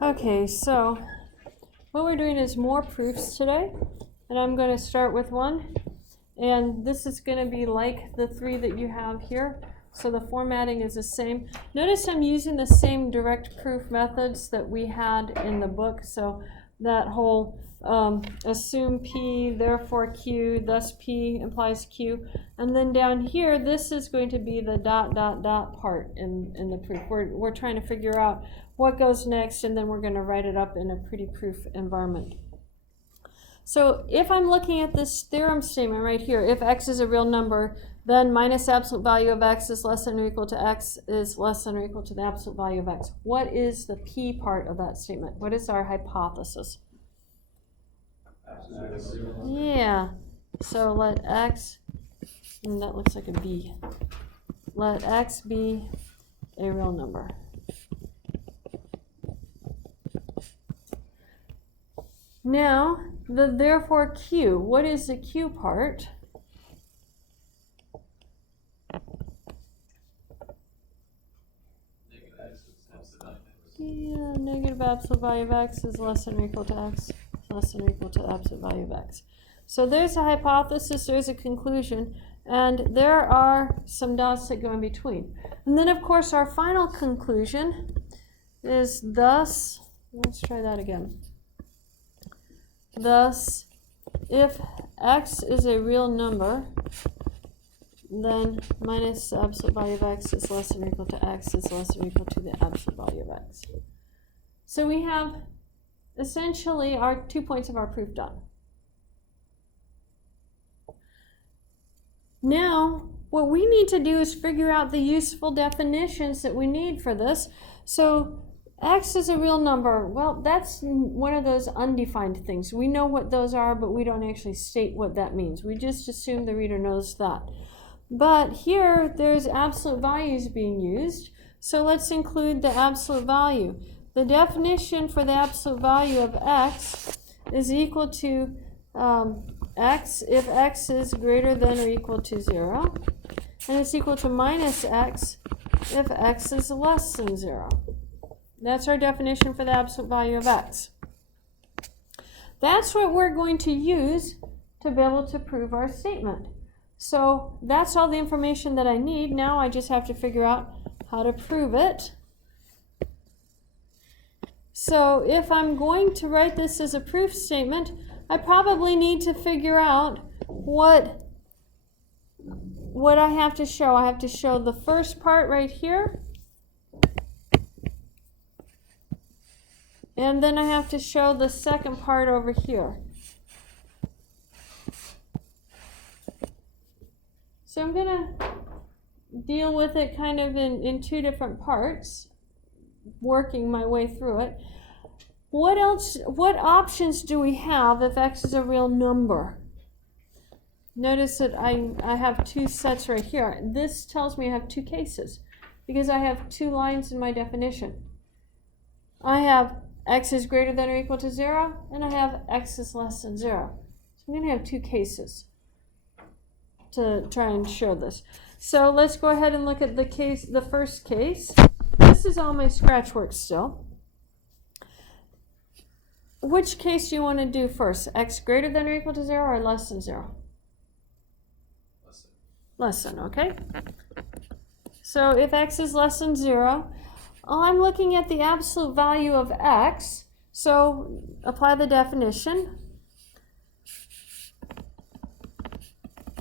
Okay, so what we're doing is more proofs today, and I'm going to start with one, and this is going to be like the three that you have here, so the formatting is the same. Notice I'm using the same direct proof methods that we had in the book, so that whole assume P, therefore Q, thus P implies Q, and then down here, this is going to be the ... part in the proof. We're trying to figure out what goes next, and then we're going to write it up in a pretty proof environment. So if I'm looking at this theorem statement right here, if x is a real number, then minus absolute value of x is less than or equal to x is less than or equal to the absolute value of x. What is the P part of that statement? What is our hypothesis? Yeah, so let x, and that looks like a B, let x be a real number. Now, the therefore Q, what is the Q part? Yeah, negative absolute value of x is less than or equal to x, less than or equal to absolute value of x. So there's a hypothesis, there's a conclusion, and there are some dots that go in between. And then, of course, our final conclusion is thus, let's try that again. Thus, if x is a real number, then minus absolute value of x is less than or equal to x is less than or equal to the absolute value of x. So we have essentially our 2 points of our proof done. Now, what we need to do is figure out the useful definitions that we need for this. So x is a real number. Well, that's one of those undefined things. We know what those are, but we don't actually state what that means. We just assume the reader knows that. But here, there's absolute values being used. So let's include the absolute value. The definition for the absolute value of x is equal to x if x is greater than or equal to 0. And it's equal to minus x if x is less than 0. That's our definition for the absolute value of x. That's what we're going to use to be able to prove our statement. So that's all the information that I need. Now I just have to figure out how to prove it. So if I'm going to write this as a proof statement, I probably need to figure out what I have to show. I have to show the first part right here. And then I have to show the second part over here. So I'm going to deal with it kind of in two different parts, working my way through it. What options do we have if x is a real number? Notice that I have two sets right here. This tells me I have two cases because I have two lines in my definition. I have x is greater than or equal to 0, and I have x is less than 0. So I'm going to have two cases to try and show this. So let's go ahead and look at the first case. This is all my scratch work still. Which case do you want to do first? X greater than or equal to 0 or less than 0? Less than, okay? So if x is less than 0, I'm looking at the absolute value of x. So apply the definition.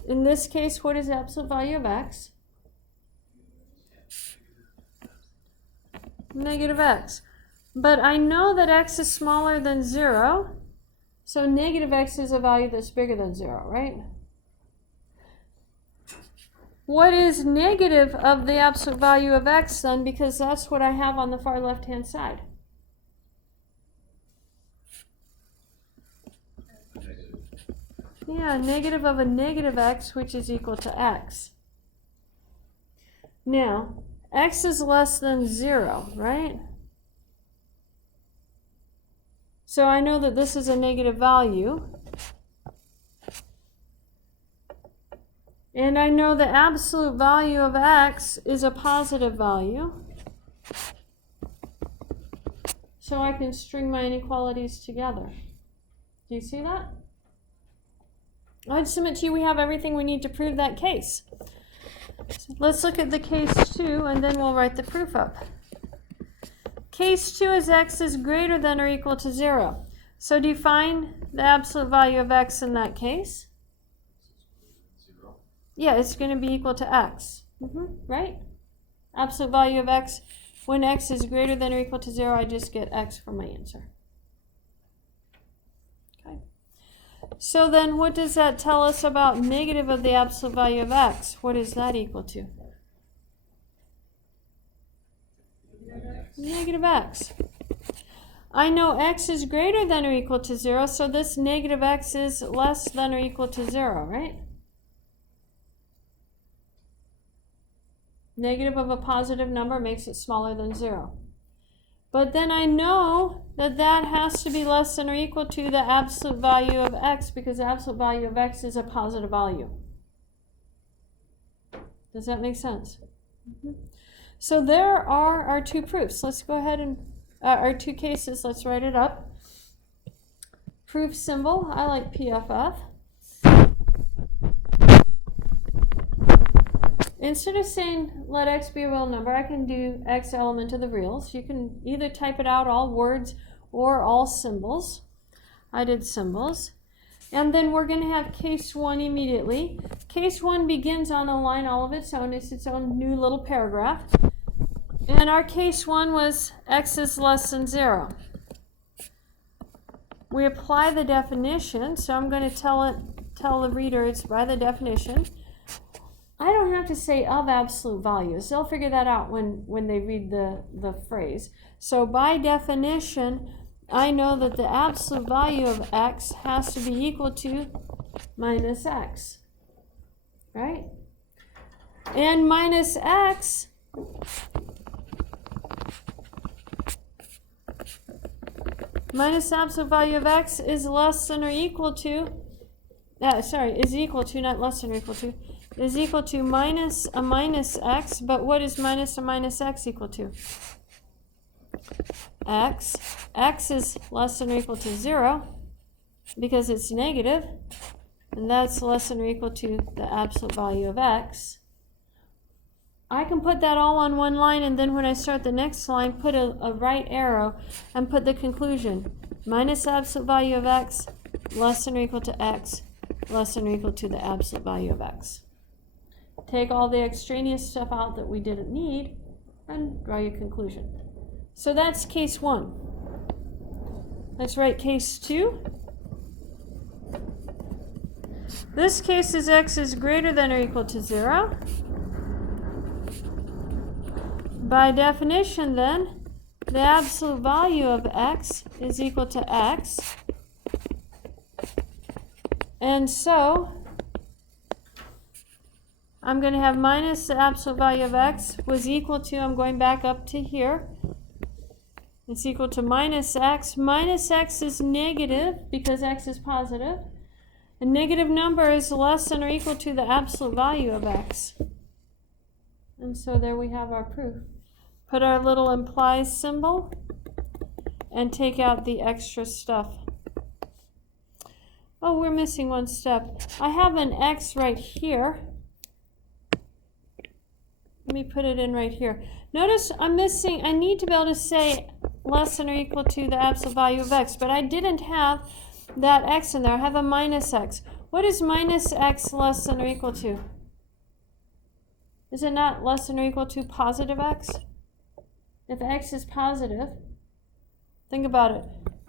In this case, what is the absolute value of x? Negative x. But I know that x is smaller than 0, so negative x is a value that's bigger than 0, right? What is negative of the absolute value of x then? Because that's what I have on the far left-hand side. Yeah, negative of a negative x, which is equal to x. Now, x is less than 0, right? So I know that this is a negative value. And I know the absolute value of x is a positive value. so I can string my inequalities together. Do you see that? I'd submit to you we have everything we need to prove that case. So let's look at the case 2 and then we'll write the proof up. Case 2 is x is greater than or equal to 0. So define the absolute value of x in that case. 0. Yeah, it's going to be equal to x. Right? Absolute value of x, when x is greater than or equal to 0, I just get x for my answer. Okay. So then what does that tell us about negative of the absolute value of x? What is that equal to? Negative x. I know x is greater than or equal to 0, so this negative x is less than or equal to 0, right? Negative of a positive number makes it smaller than 0. But then I know that that has to be less than or equal to the absolute value of x, because the absolute value of x is a positive value. Does that make sense? So there are our two proofs. Let's go ahead and, our two cases, let's write it up. Proof symbol, I like PFF. Instead of saying let x be a real number, I can do x element of the reals. You can either type it out all words or all symbols. I did symbols. And then we're going to have case 1 immediately. Case 1 begins on a line all of its own. It's its own new little paragraph. And our case 1 was x is less than 0. We apply the definition, so I'm going to tell the reader it's by the definition. I don't have to say of absolute values. They'll figure that out when they read the phrase. So by definition, I know that the absolute value of x has to be equal to minus x, right? And minus x minus absolute value of x is less than or equal to, is equal to, not less than or equal to, is equal to minus a minus x, but what is minus a minus x equal to? X. X is less than or equal to 0 because it's negative, and that's less than or equal to the absolute value of x. I can put that all on one line, and then when I start the next line, put a right arrow and put the conclusion. Minus absolute value of x, less than or equal to x, less than or equal to the absolute value of x. Take all the extraneous stuff out that we didn't need and draw your conclusion. So that's case 1. Let's write case 2. This case is x is greater than or equal to 0. By definition then, the absolute value of x is equal to x. And so I'm going to have minus the absolute value of x was equal to, I'm going back up to here, it's equal to minus x. Minus x is negative because x is positive. A negative number is less than or equal to the absolute value of x. And so there we have our proof. Put our little implies symbol and take out the extra stuff. Oh, we're missing one step. I have an x right here. Let me put it in right here. Notice I'm missing, I need to be able to say less than or equal to the absolute value of x, but I didn't have that x in there. I have a minus x. What is minus x less than or equal to? Is it not less than or equal to positive x? If x is positive, think about it.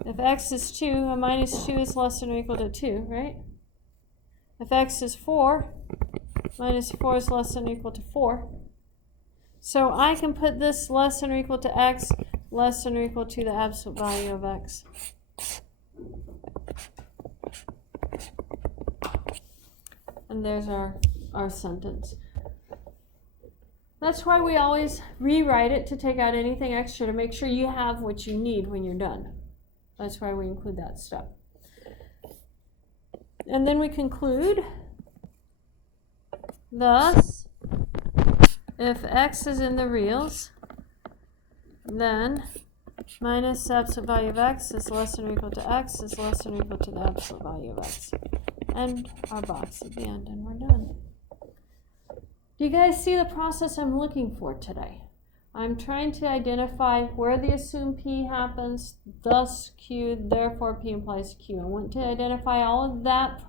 If x is 2, a minus 2 is less than or equal to 2, right? If x is 4, minus 4 is less than or equal to 4. So I can put this less than or equal to x, less than or equal to the absolute value of x. And there's our sentence. That's why we always rewrite it to take out anything extra to make sure you have what you need when you're done. That's why we include that stuff. And then we conclude, thus, if x is in the reals, then minus the absolute value of x is less than or equal to x is less than or equal to the absolute value of x. And our box at the end, and we're done. Do you guys see the process I'm looking for today? I'm trying to identify where the assumed P happens, thus Q, therefore P implies Q. I want to identify all of that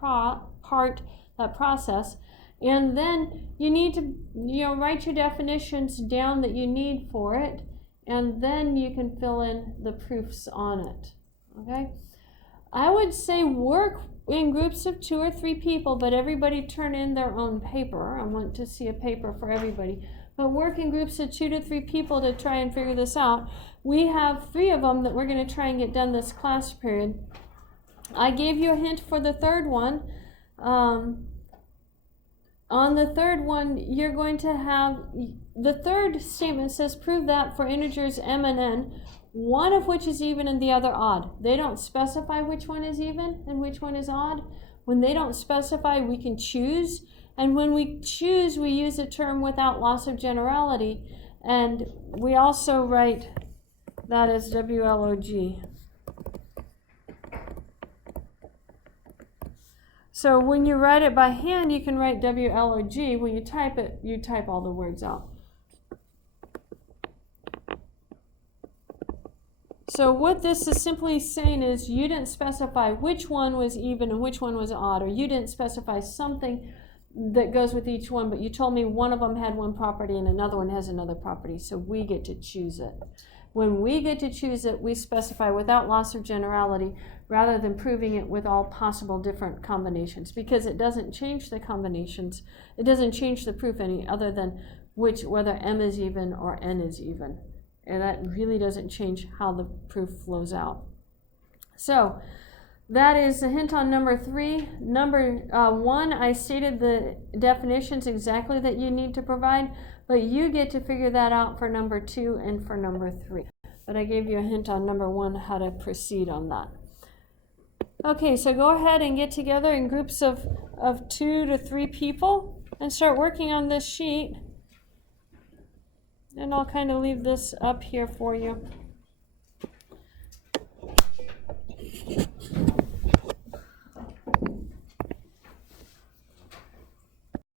that process, and then you need to, write your definitions down that you need for it, and then you can fill in the proofs on it, okay? I would say work in groups of 2 or 3 people, but everybody turn in their own paper. I want to see a paper for everybody. But work in groups of 2 to 3 people to try and figure this out. We have 3 of them that we're going to try and get done this class period. I gave you a hint for the third one. On the third one, you're going to have, the third statement says prove that for integers m and n, one of which is even and the other odd. They don't specify which one is even and which one is odd. When they don't specify, we can choose. And when we choose, we use the term without loss of generality. And we also write that as WLOG. So when you write it by hand, you can write WLOG. When you type it, you type all the words out. So what this is simply saying is you didn't specify which one was even and which one was odd, or you didn't specify something that goes with each one, but you told me one of them had one property and another one has another property, so we get to choose it. When we get to choose it, we specify without loss of generality rather than proving it with all possible different combinations, because it doesn't change the combinations. It doesn't change the proof any other than whether m is even or n is even. And that really doesn't change how the proof flows out. So that is a hint on number 3. Number 1, I stated the definitions exactly that you need to provide, but you get to figure that out for number 2 and for number 3. But I gave you a hint on number 1 how to proceed on that. Okay, so go ahead and get together in groups of 2 to 3 people and start working on this sheet. And I'll kind of leave this up here for you.